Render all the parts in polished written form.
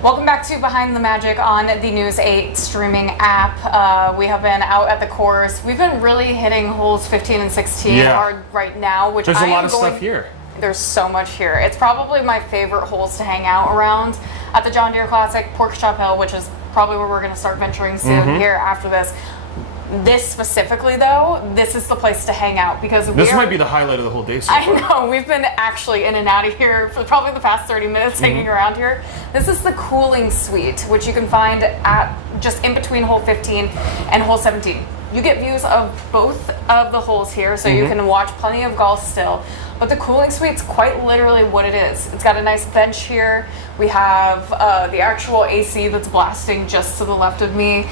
Welcome back to Behind the Magic on the News 8 streaming app. We have been out at the course. We've been really hitting holes 15 and 16 hard right now, which there's a lot of stuff here. There's so much here. It's probably my favorite holes to hang out around at the John Deere-classic, Pork Chop Hill, which is probably where we're going to start venturing soon here after this. This specifically, though, this is the place to hang out because this might be the highlight of the whole day so far. I know. We've been actually in and out of here for probably the past 30 minutes hanging around here. This is the cooling suite, which you can find at just in between hole 15 and hole 17. You get views of both of the holes here, so you can watch plenty of golf still. But the cooling suite's quite literally what it is. It's got a nice bench here. We have the actual AC that's blasting just to the left of me.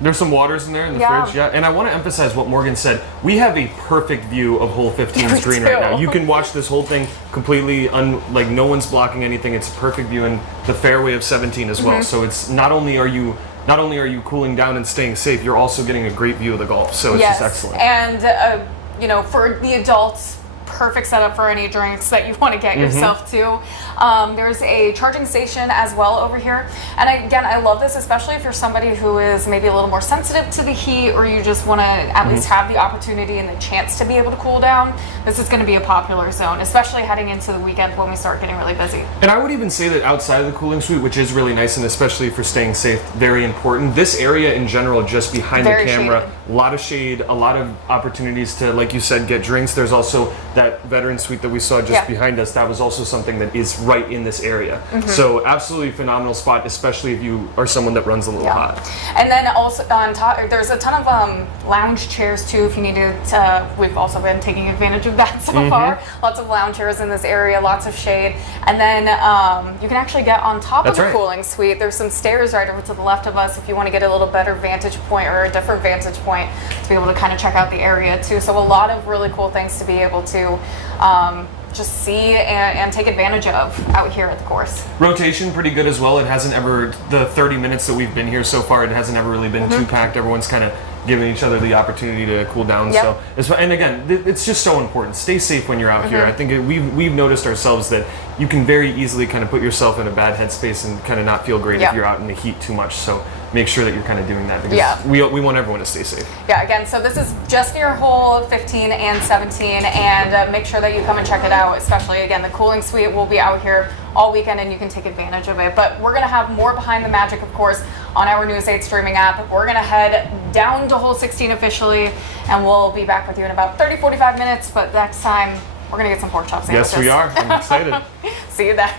There's some waters in there in the fridge, and I want to emphasize what Morgan said. We have a perfect view of hole 15's green right now. You can watch this whole thing completely, like no one's blocking anything. It's a perfect view, and the fairway of 17 as well. So it's not only are you cooling down and staying safe, you're also getting a great view of the golf. So it's just excellent. And you know, for the adults, perfect setup for any drinks that you want to get yourself to. There's a charging station as well over here. And again, I love this, especially if you're somebody who is maybe a little more sensitive to the heat, or you just want to at least have the opportunity and the chance to be able to cool down. This is going to be a popular zone, especially heading into the weekend when we start getting really busy. And I would even say that outside of the cooling suite, which is really nice, and especially for staying safe, very important, this area in general, just behind the camera, shaded. a lot of shade, a lot of opportunities to, like you said, get drinks. There's also that veteran suite that we saw just behind us. That was also something that is right in this area. So absolutely phenomenal spot, especially if you are someone that runs a little hot. And then also on top, there's a ton of lounge chairs too if you need to. We've also been taking advantage of that so far. Lots of lounge chairs in this area, lots of shade. And then you can actually get on top of the cooling suite. There's some stairs right over to the left of us if you want to get a little better vantage point or a different vantage point to be able to kind of check out the area too. So a lot of really cool things to be able to just see and take advantage of out here at the course. Rotation pretty good as well. It hasn't ever, the 30 minutes that we've been here so far, it hasn't ever really been too packed. Everyone's kind of giving each other the opportunity to cool down. So, and again, it's just so important. Stay safe when you're out here. I think we've noticed ourselves that you can very easily kind of put yourself in a bad headspace and kind of not feel great if you're out in the heat too much. So make sure that you're kind of doing that because we want everyone to stay safe. Yeah, again, so this is just near hole 15 and 17, and make sure that you come and check it out, especially, again, the cooling suite will be out here all weekend and you can take advantage of it. But we're going to have more Behind the Magic, of course, on our News 8 streaming app. We're going to head down to hole 16 officially, and we'll be back with you in about 30-45 minutes, but next time we're going to get some pork chop sandwiches. Yes, we are. I'm excited. See you then.